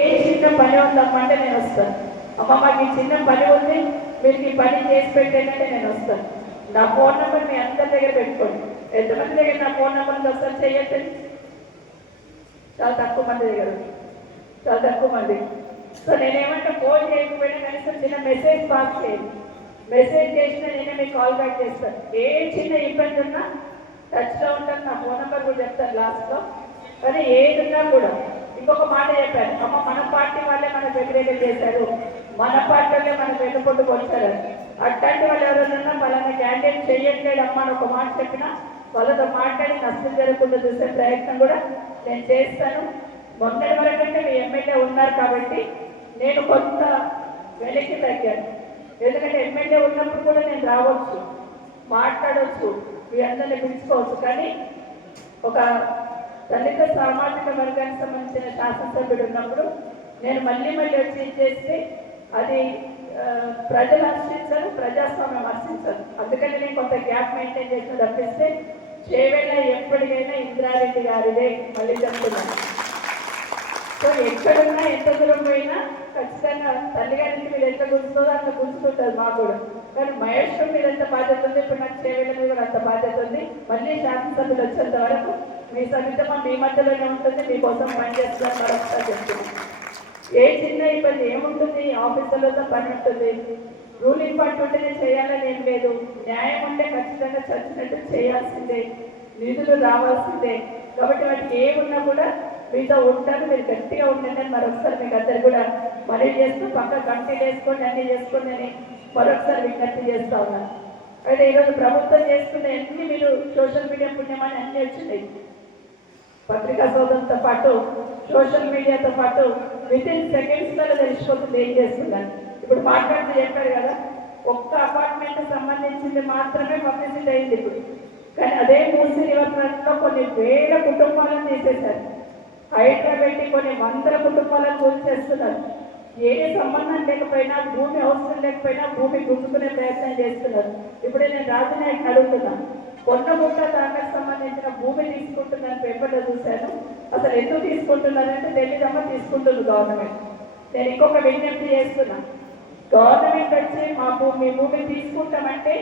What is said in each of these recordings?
ఏ చిన్న పని ఉందమ్మంటే నేను వస్తాను. అమ్మ మాకు ఈ చిన్న పని ఉంది, మీరు ఈ పని చేసి పెట్టండి నేను వస్తాను. నా ఫోన్ నెంబర్ మీ అందరి దగ్గర పెట్టుకోండి. ఎంతమంది దగ్గర నా ఫోన్ నెంబర్ ఒకసారి చెయ్యండి. చాలా తక్కువ మంది దగ్గర, చాలా తక్కువ మంది. సో నేనేమంటే ఫోన్ చేయకపోయినా కనీసం చిన్న మెసేజ్ పాస్ చేయండి. మెసేజ్ చేసినా నేనే మీకు కాల్ బ్యాక్ చేస్తాను. ఏ చిన్న ఇబ్బంది ఉన్నా టచ్లో ఉంటాను. నా ఫోన్ నెంబర్ కూడా చెప్తాను లాస్ట్లో. కానీ ఏది ఉన్నా కూడా ఇంకొక మాట చెప్పారు, అమ్మ మన పార్టీ వాళ్ళే మనకు వ్యతిరేకం చేశారు, మన పార్టీ వాళ్ళే మనకు వెన్నుపొట్టుకు వచ్చారు. అట్లాంటి వాళ్ళు ఎవరైనా వాళ్ళని క్యాండిడేట్ చేయట్లేడు అమ్మ అని ఒక మాట చెప్పినా వాళ్ళతో మాట్లాడి నష్టం జరగకుండా చూసే ప్రయత్నం కూడా నేను చేస్తాను. మొన్నటి వరకంటే మీ ఎమ్మెల్యే ఉన్నారు కాబట్టి నేను కొంత వెనక్కి తగ్గాను. ఎందుకంటే ఎమ్మెల్యే ఉన్నప్పుడు కూడా నేను రావచ్చు, మాట్లాడవచ్చు, మీ అందరినీ పిలుచుకోవచ్చు. కానీ ఒక దళిత సామాజిక వర్గానికి సంబంధించిన శాసనసభ్యుడు ఉన్నప్పుడు నేను మళ్ళీ వచ్చి చేస్తే అది ప్రజలు హర్షించరు, ప్రజాస్వామ్యం హర్షించరు. అందుకని నేను కొంత గ్యాప్ మెయింటైన్ చేసిన తప్పిస్తే చేవేళ ఎప్పటికైనా ఇంద్రారెడ్డి గారిదే. మళ్ళీ చెప్తున్నాను. సో ఎక్కడున్నా ఎంత దూరం పోయినా ఖచ్చితంగా తల్లిగారింటి మీద ఎంత గుర్తుందో అంత గుర్తుంటుంది మాకు కూడా. కానీ మహేష్ మీద ఎంత బాధ్యత ఉంది, ఇప్పుడు నాకు చేవేళ్ళ మీద కూడా అంత బాధ్యత ఉంది. మళ్ళీ శాసనసభ్యులు వచ్చేంత వరకు మీ సమితమా మీ మధ్యలోనే ఉంటుంది, మీకోసం పనిచేస్తాను. మరొకసారి చెప్తున్నాను, ఏ చిన్న ఇబ్బంది ఏముంటుంది, ఆఫీసర్లతో పని ఉంటుంది. రూలింగ్ పార్టీ ఉంటేనే చేయాలని ఏం లేదు. న్యాయం ఉంటే ఖచ్చితంగా చచ్చినట్టు చేయాల్సిందే, నిధులు రావాల్సిందే. కాబట్టి వాటికి ఏమున్నా కూడా మీతో ఉంటాను, మీరు గట్టిగా ఉండండి అని మరొకసారి మీకు అందరు కూడా మరీ చేస్తూ పక్క కంటిన్యూ చేసుకోండి, అన్నీ చేసుకోండి అని మరొకసారి విజ్ఞప్తి చేస్తూ ఉన్నాను. అయితే ఈరోజు ప్రభుత్వం చేసుకున్న అన్ని మీరు సోషల్ మీడియా పుణ్యమని అన్నీ వచ్చినాయి. పత్రికా సోదరులతో పాటు సోషల్ మీడియాతో పాటు వితిన్ సెకండ్స్లలో తెలిసిపోతుంది ఏం చేస్తున్నారు. ఇప్పుడు మాట్లాడుతూ చెప్పారు కదా, ఒక్క అపార్ట్మెంట్ సంబంధించింది మాత్రమే పబ్లిసిటీ అయింది ఇప్పుడు. కానీ అదే మూసీ రివర్ ఫ్రంట్లో కొన్ని వేల కుటుంబాలను తీసేశారు. హైదరాబాద్ కొన్ని వందల కుటుంబాలను కూల్చేస్తున్నారు. ఏ సంబంధం లేకపోయినా, భూమి అవసరం లేకపోయినా భూమి గుంజుకునే ప్రయత్నం చేస్తున్నారు. ఇప్పుడే నేను రాజనాయకుని అడుగుతున్నాను, కొండగుట్ట దానికి సంబంధించిన భూమి తీసుకుంటుందని పేపర్లో చూశాను. అసలు ఎందుకు తీసుకుంటున్నారంటే తెలియదమ్మా, తీసుకుంటుంది గవర్నమెంట్. నేను ఇంకొక విజ్ఞప్తి చేస్తున్నా, గవర్నమెంట్ వచ్చి మీ భూమి తీసుకుంటామంటే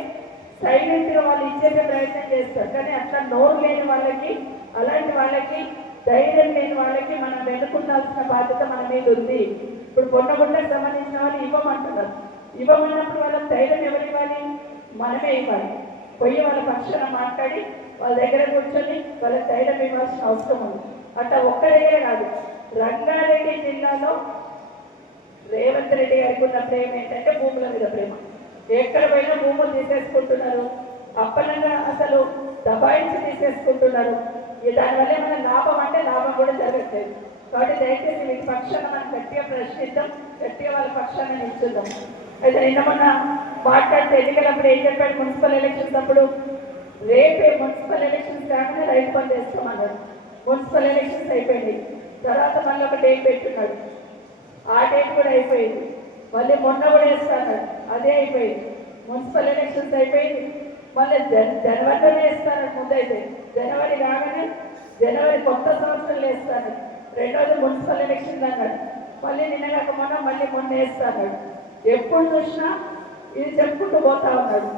సైలెంట్గా వాళ్ళు ఇచ్చేసే ప్రయత్నం చేస్తారు. కానీ అట్లా నోరు లేని వాళ్ళకి, అలాంటి వాళ్ళకి, ధైర్యం లేని వాళ్ళకి మనం వెనుకుండాల్సిన బాధ్యత మన మీద ఉంది. ఇప్పుడు కొండగుట్టకు సంబంధించిన వాళ్ళు ఇవ్వమంటున్నారు. ఇవ్వమన్నప్పుడు వాళ్ళకి ధైర్యం ఎవరు ఇవ్వాలి? మనమే ఇవ్వాలి. పోయి వాళ్ళ పక్షాన మాట్లాడి వాళ్ళ దగ్గర కూర్చొని వాళ్ళకి ధైర్యం ఇవ్వాల్సిన అవసరం ఉంది. అట్లా ఒక్క దగ్గర కాదు, రంగారెడ్డి జిల్లాలో రేవంత్ రెడ్డి గారికి ఉన్న ప్రేమ ఏంటంటే భూముల మీద ప్రేమ. ఎక్కడ పోయినా భూములు తీసేసుకుంటున్నారు, అప్పనంగా అసలు దబాయించి తీసేసుకుంటున్నారు. దానివల్ల మన లాభం అంటే లాభం కూడా జరగట్లేదు. కాబట్టి దయచేసి మీ పక్షాన మనం గట్టిగా ప్రశ్నిద్దాం, గట్టిగా వాళ్ళ పక్షాన నిల్చుద్దాం. అయితే నిన్న మొన్న మాట్లాడితే ఎన్నికలప్పుడు ఏం చెప్పాడు, మున్సిపల్ ఎలక్షన్స్ అప్పుడు రేపే మున్సిపల్ ఎలక్షన్స్ కాకుండా రైతు బంధు చేస్తామన్నాడు. మున్సిపల్ ఎలక్షన్స్ అయిపోయింది, తర్వాత మళ్ళీ ఒక డేట్ పెట్టున్నాడు. ఆ డేట్ కూడా అయిపోయింది. మళ్ళీ మొన్న కూడా వేస్తాడు, అదే అయిపోయింది. మున్సిపల్ ఎలక్షన్స్ అయిపోయింది, మళ్ళీ జనవరిలోనే వేస్తాడు. ముందైతే జనవరి కాగానే జనవరి కొత్త సంవత్సరంలో వేస్తాడు. రెండోది మున్సిపల్ ఎలక్షన్ అన్నాడు. మళ్ళీ నిన్నగాక మళ్ళీ మొన్న వేస్తాడు. ఎప్పుడు చూసినా ఇది చెప్పుకుంటూ పోతా ఉన్నాడు.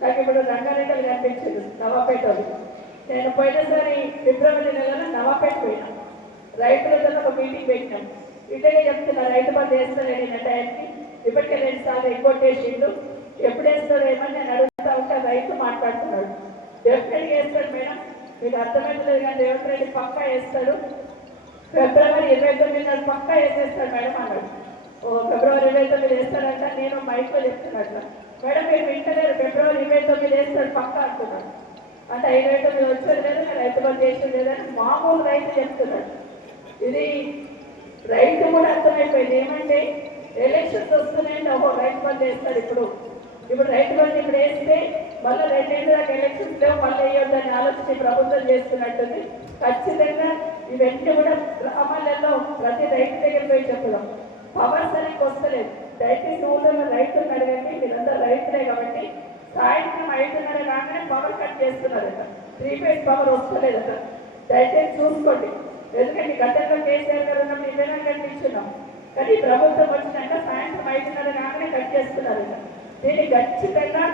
నాకు ఇప్పుడు రంగారెడ్డిలు కనిపించదు, నవాపేట వాళ్ళు. నేను పోయినసారి ఫిబ్రవరి నెలలో నవాపేట పోయినా, రైతులతో ఒక మీటింగ్ పెట్టినాం. ఇటనే చెప్తున్నా, రైతు బంధు వేస్తాను టైంకి. ఇప్పటికే 2 సార్లు ఎగ్గొట్టేసిండు. ఎప్పుడు వేస్తాడో ఏమని నేను అడుగుతా ఉంటే రైతు మాట్లాడుతున్నాడు. డెఫినెట్గా వేస్తాడు మేడం, మీకు అర్థమైంది. కానీ రేవంత్ రెడ్డి పక్కా వేస్తాడు, ఫిబ్రవరి 29 పక్కా వేసేస్తాడు మేడం అన్నాడు. ఫిబ్రవరి 29 వేస్తాడంట. నేను మైక్లో చెప్తున్నట్ల, మేడం మీరు వింటలేరు, ఫిబ్రవరి 29 వేస్తాడు పక్కా అంటున్నాడు. అంటే 29 వచ్చేది లేదు, రైతు బంధు చేసేది లేదని మామూలు రైతు చెప్తున్నాడు. ఇది రైతు కూడా అర్థమైపోయింది. ఏమంటే ఎలక్షన్స్ వస్తున్నాయంటే రైతు బంధు వేస్తాడు. ఇప్పుడు రైతు బంధు ఇప్పుడు వేస్తే మళ్ళీ 2 ఏళ్ళ దాకా ఎలక్షన్స్ లేవు, మళ్ళీ వేయొద్దని ఆలోచించి ప్రభుత్వం చేస్తున్నట్టుంది. ఖచ్చితంగా ఇవన్నీ కూడా గ్రామాలలో ప్రతి రైతు దగ్గర పోయి చెప్పడం. పవర్ సరిగ్గా వస్తలేదు, దయచేసి ఊళ్ళో రైతులను అడగండి. మీరందరూ రైతులే కాబట్టి సాయంత్రం 5:30 కాగానే పవర్ కట్ చేస్తున్నారట, 3 ఫేజ్ పవర్ వస్తలేదట. దయచేసి చూసుకోండి. ఎందుకంటే గతంలో కేసీఆర్ గారు ఉన్నప్పుడు 20 గంటలు ఇచ్చున్నాం. కానీ ఈ ప్రభుత్వం వచ్చినాక సాయంత్రం 5:30 కాగానే కట్ చేస్తున్నారు. దీన్ని ఖచ్చితంగా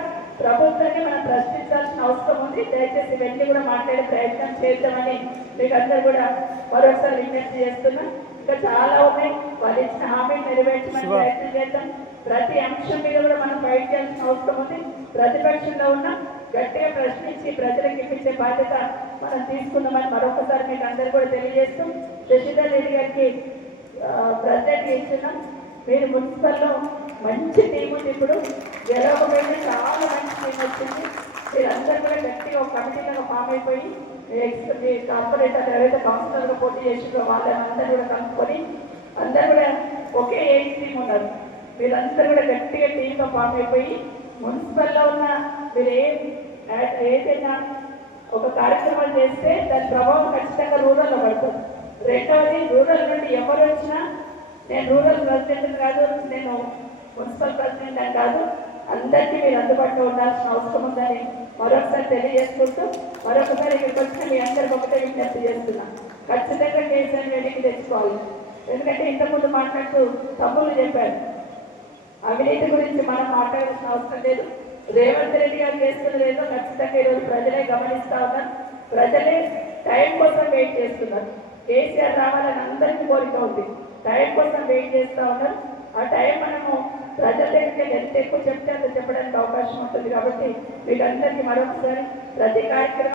ప్రభుత్వాన్ని మనం ప్రశ్నించాల్సిన అవసరం ఉంది. దయచేసి ఇవన్నీ కూడా మాట్లాడే ప్రయత్నం చేద్దామని మీకు అందరూ కూడా మరొకసారి విజ్ఞప్తి చేస్తున్నా. ఇంకా చాలా ఉన్నాయి, వాళ్ళు ఇచ్చిన హామీని నెరవేర్చమని ప్రయత్నం చేద్దాం. ప్రతి అంశం మీద కూడా మనం ఫైట్ చేయాల్సిన అవసరం ఉంది. ప్రతిపక్షంలో ఉన్న గట్టిగా ప్రశ్నించి ప్రజలకు ఇప్పించే బాధ్యత మనం తీసుకుందామని మరొకసారి మీకు అందరూ కూడా తెలియజేస్తూ, శశిధర్ రెడ్డి గారికి ప్రెసిడెంట్ ఇస్తున్నాం. మీరు మున్సిపల్లో మంచి టీం ఉంది, ఇప్పుడు గెలవకపోయినా చాలా మంచి టీం వచ్చింది. మీరందరూ కూడా గట్టిగా ఒక కమిటీలో ఫామ్ అయిపోయి మీ కార్పొరేటర్ ఎవరైతే కౌన్సిలర్గా పోటీ చేసిందో వాళ్ళందరూ కూడా కనుక్కొని అందరూ కూడా ఒకే ఏజ్ టీం ఉన్నారు. మీరందరూ కూడా గట్టిగా టీంగా ఫామ్ అయిపోయి మున్సిపల్లో ఉన్న మీరు ఏదైనా ఒక కార్యక్రమం చేస్తే దాని ప్రభావం ఖచ్చితంగా రూరల్లో పడుతుంది. రెండవది, రూరల్ నుండి ఎవరు వచ్చినా, నేను రూరల్ ప్రెసిడెంట్ కాదు, నేను మున్సిపల్ ప్రెసిడెంట్ అని కాదు, అందరికీ మీరు అందుబాటులో ఉండాల్సిన అవసరం ఉందని మరొకసారి తెలియజేసుకుంటూ, మరొకసారి ఇక్కడికి వచ్చిన మీ అందరికి ఒకటే విజ్ఞప్తి చేస్తున్నా, ఖచ్చితంగా కేసీఆర్ వెనక్కి తెచ్చుకోవాలి. ఎందుకంటే ఇంతకుముందు మాట్లాడుతూ తమ్ముళ్ళు చెప్పారు, అవినీతి గురించి మనం మాట్లాడాల్సిన అవసరం లేదు. రేవంత్ రెడ్డి గారు చేస్తున్నది ఏదో ఖచ్చితంగా ఈరోజు ప్రజలే గమనిస్తూ ఉన్నారు. ప్రజలే టైం కోసం వెయిట్ చేస్తున్నారు. కేసీఆర్ రావాలని అందరికీ కోరిక ఉంది, టైం కోసం వెయిట్ చేస్తూ ఉన్నారు. ఆ టైం మనము ప్రజల దగ్గరికి ఎంత ఎక్కువ చెప్తే అంత చెప్పడానికి అవకాశం ఉంటుంది. కాబట్టి మీకు అందరికీ మరొకసారి ప్రతి కార్యక్రమం